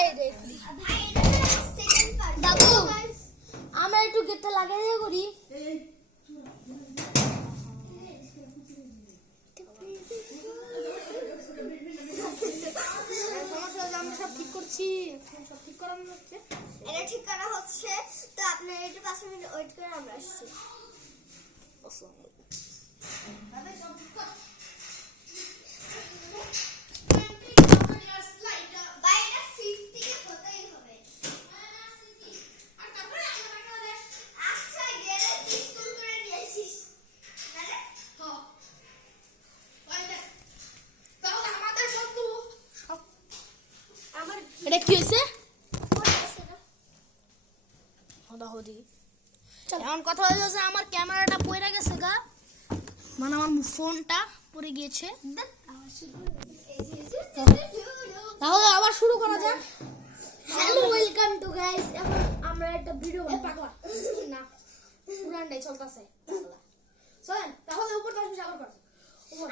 এই রে ভাই এটা সেকেন্ড পার্ট দাদু আমরা একটু গেটটা লাগাই দিয়ে করি আমরা সব ঠিক করছি সব ঠিক করানো হচ্ছে এটা ঠিক করা হচ্ছে তো আপনি একটু 5 মিনিট ওয়েট করে আমরা আসছি এটা কি হয়েছে এখন কথা হচ্ছে আমার ক্যামেরাটা পড়ে গেছে গা মানে আমার ফোনটা পড়ে গিয়েছে তাহলে আবার শুরু করা যাক হ্যালো ওয়েলকাম টু গাইস এখন আমরা একটা ভিডিও পাগলা না পুরানটাই চলতেছে পাগলা চলেন তাহলে উপর থেকে আবার করব উপর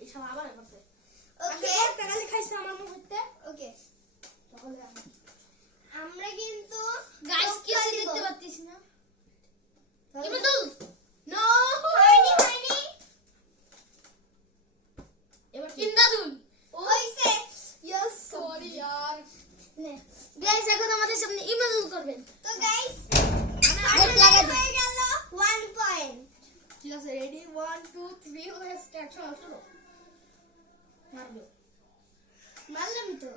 এই সব আবার করতে ওকে টাকালে খাইছে আমার মুহূর্তে ওকে তাহলে আমরা কিন্তু গাইস কি দেখতে পাচ্ছিস না ইমরান নো হয়নি এবার ইমদাদুল ওইছে ইয়েস সরি यार নে গাইস এখন আমাদের সামনে ইমদাদুল করবেন তো গাইস আমরা লাগা হয়ে গেল 1 পয়েন্ট ঠিক আছে রেডি 1 2 3 হয়ে স্টার্ট চলো মারলো মারলাম তো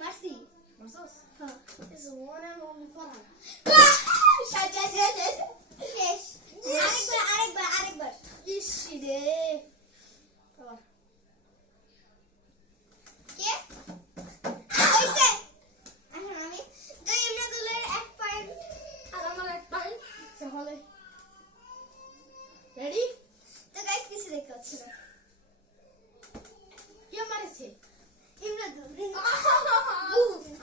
মারছি মারছস হ্যাঁ is one and only Farhan শেষ আরেকবার ইসি রে আবার কে হইছে এখন আমি তো ইমরাদুলের 1 পয়েন্ট আর আমার 1 পয়েন্ট তাহলে রেডি তো গাইস কিছু দেখতে পাচ্ছি না কে মারছে ইমরাদুল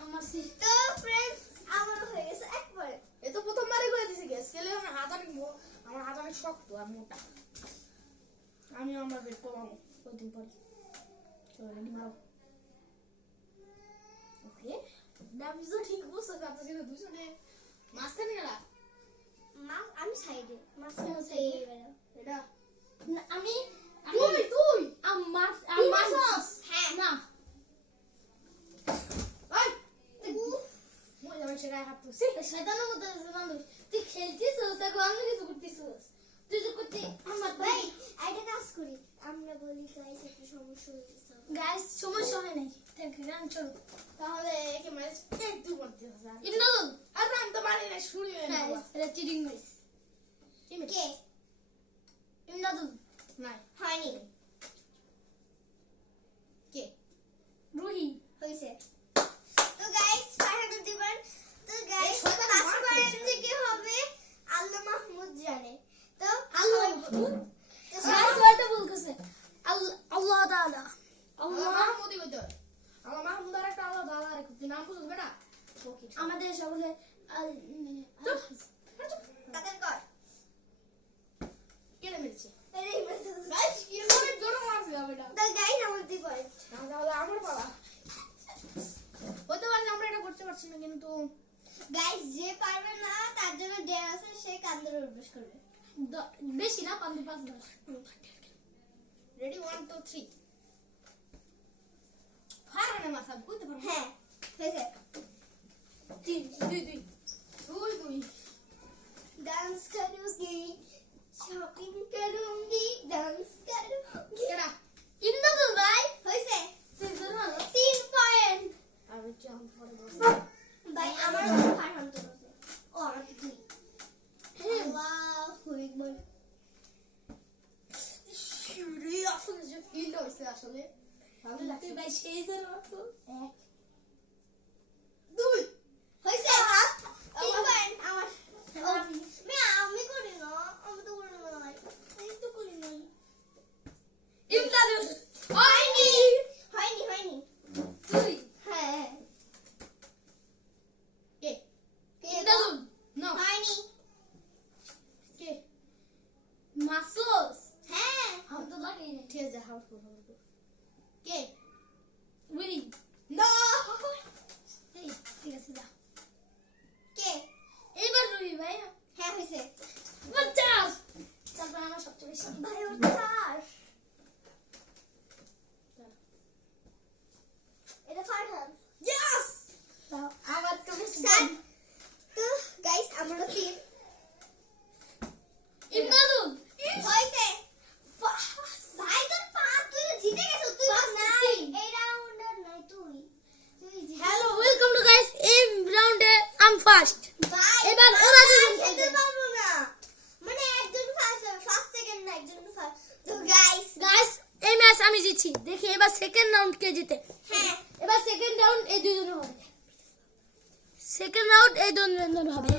আমার সি তো फ्रेंड्स আমার হয়ে গেছে 1 পয়েন্ট এ তো প্রথমবারই করে দিছি গ্যাস খেলে আমার হাত অনেক শক্ত আর মোটা আমি আমার বেট করব কয়দিন পর চলো রেডি মারো ওকে ডাবজো ঠিক বসে কথা ছিল দুজনে মাঝখানে গেলা আমি সাইডে মাঝখানে সাইডে এটা আমি তুই আমার হ্যাঁ না সেটাই হাত তুলছি শয়তানের মতো মানুষ তুই খেলছিস তাকে অন্য কিছু করতেছিস তুই তো করতে আমার ভাই একটা কাজ করি আমরা বলি গাইস একটু সমস্যা হচ্ছে গাইস সমস্যা হয় নাই ঠিক গান চলো তাহলে একে ম্যাচ তুই করতে হবে ইমদাদুল আর আমি তো পারি না শুরু হয় না এটা চিটিং গাইস কে ইমদাদুল নাই হয়নি কে রুহি হইছে তো গাইস 500 দিবেন তো গাইস পাঁচ পয়েন্ট থেকে হবে আল্লাহ মাহমুদ জানে তো আল্লাহ মাহমুদ তো গাইস ওইটা বলতেছে আল্লাহ তাআলা আল্লাহ মাহমুদই কইতে হয় আল্লাহ মাহমুদ আর একটা আল্লাহ তাআলা আর কি নাম বুঝছ বেটা ওকে আমাদের সবলে কাদের কর কে মেরেছে এই গাইস কি করে গরম আছে বেটা তো গাইস আমার দি পয়েন্ট তাহলে আমার পালা হতে পারে আমরা এটা করতে পারছি না কিন্তু গাইস যে পারবে না তার জন্য ডেয়ার আছে সে কান্দরে প্রবেশ করবে বেশি না 5 10 রেডি 1 2 3 হারানে মাথা বুঝতে পারো হ্যাঁ হয়েছে 3 2 डांस करूंगी शॉपिंग करूंगी डांस करूंगी केड़ा ইমদাদুল ভাই হইছে 3 পয়েন্ট আমি জাম্প করে বসে ভাই আমার 500 আছে ও আমার কি আল্লাহু আকবার শুরি আসলে যে ফিল হইছে আসলে ভালো লাগছে ভাই সেই যে মতো 1 2 হইছে 3 পয়েন্ট আমার আমি করি না আমি তো করি না আমি তো করি না ইমদাদুল হয়নি তুই হ্যাঁ কে ইমদাদুল নো হয়নি কে মাসুস হ্যাঁ আমি তো লাগি না ঠিক আছে হাউস করব কে দেখি এবার সেকেন্ড রাউন্ড কে জিতে। হ্যাঁ এবার সেকেন্ড রাউন্ড এই দুজনের হবে, সেকেন্ড রাউন্ড এই দুজনের হবে।